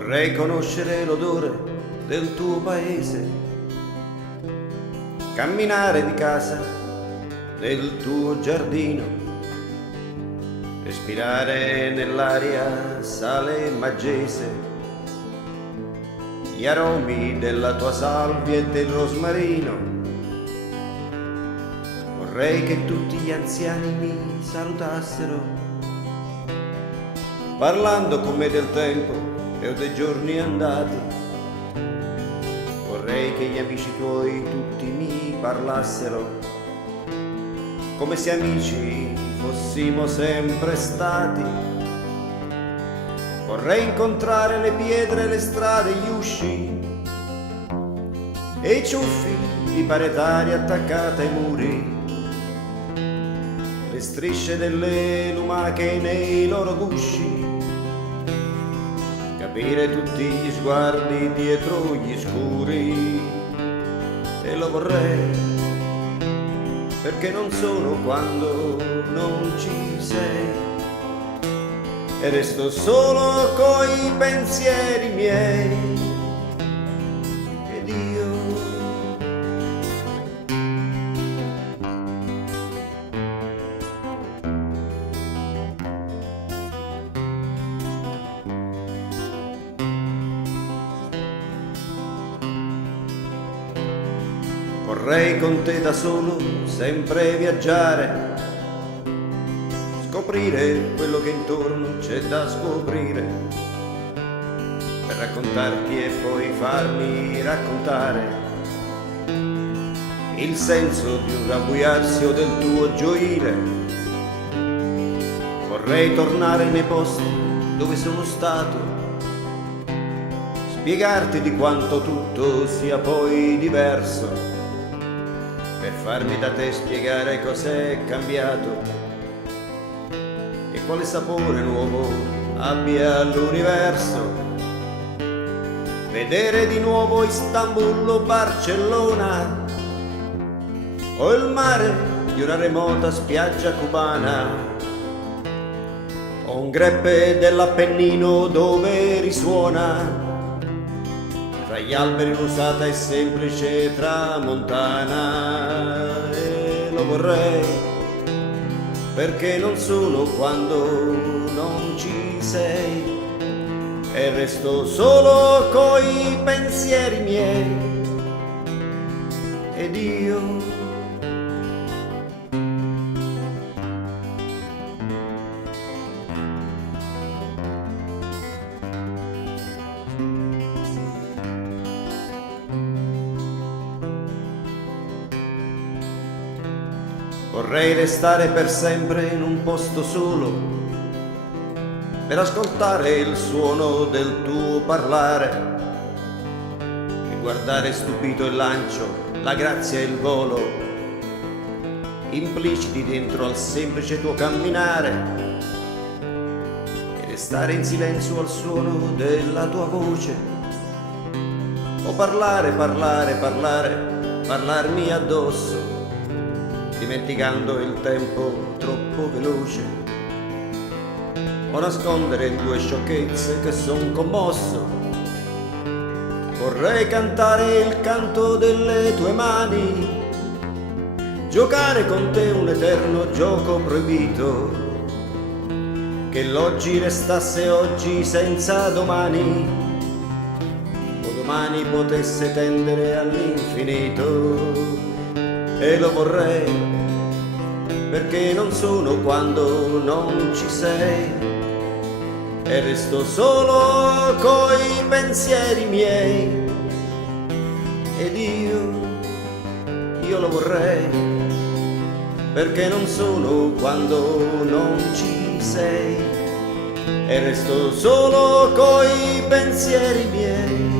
Vorrei conoscere l'odore del tuo paese, camminare di casa nel tuo giardino, respirare nell'aria sale maggese, gli aromi della tua salvia e del rosmarino. Vorrei che tutti gli anziani mi salutassero, parlando con me del tempo e dei giorni andati. Vorrei che gli amici tuoi tutti mi parlassero, come se amici fossimo sempre stati. Vorrei incontrare le pietre, le strade, gli usci e i ciuffi di paretarie attaccate ai muri, le strisce delle lumache nei loro gusci, capire tutti gli sguardi dietro gli scuri. E lo vorrei perché non sono quando non ci sei, e resto solo coi pensieri miei. Ed io vorrei con te da solo sempre viaggiare, scoprire quello che intorno c'è da scoprire, per raccontarti e poi farmi raccontare il senso di un rabbuiarsi o del tuo gioire. Vorrei tornare nei posti dove sono stato, spiegarti di quanto tutto sia poi diverso, per farmi da te spiegare cos'è cambiato e quale sapore nuovo abbia l'universo. Vedere di nuovo Istanbul o Barcellona, o il mare di una remota spiaggia cubana, o un greppe dell'Appennino dove risuona tra gli alberi un'usata e semplice tramontana. E lo vorrei perché non sono quando non ci sei, e resto solo coi pensieri miei. Ed io vorrei restare per sempre in un posto solo, per ascoltare il suono del tuo parlare e guardare stupito il lancio, la grazia e il volo, impliciti dentro al semplice tuo camminare, e restare in silenzio al suono della tua voce, o parlarmi addosso, dimenticando il tempo troppo veloce, o nascondere due sciocchezze che son commosso. Vorrei cantare il canto delle tue mani, giocare con te un eterno gioco proibito, che l'oggi restasse oggi senza domani, o domani potesse tendere all'infinito. E lo vorrei perché non sono quando non ci sei, e resto solo coi pensieri miei. Ed io lo vorrei perché non sono quando non ci sei, e resto solo coi pensieri miei.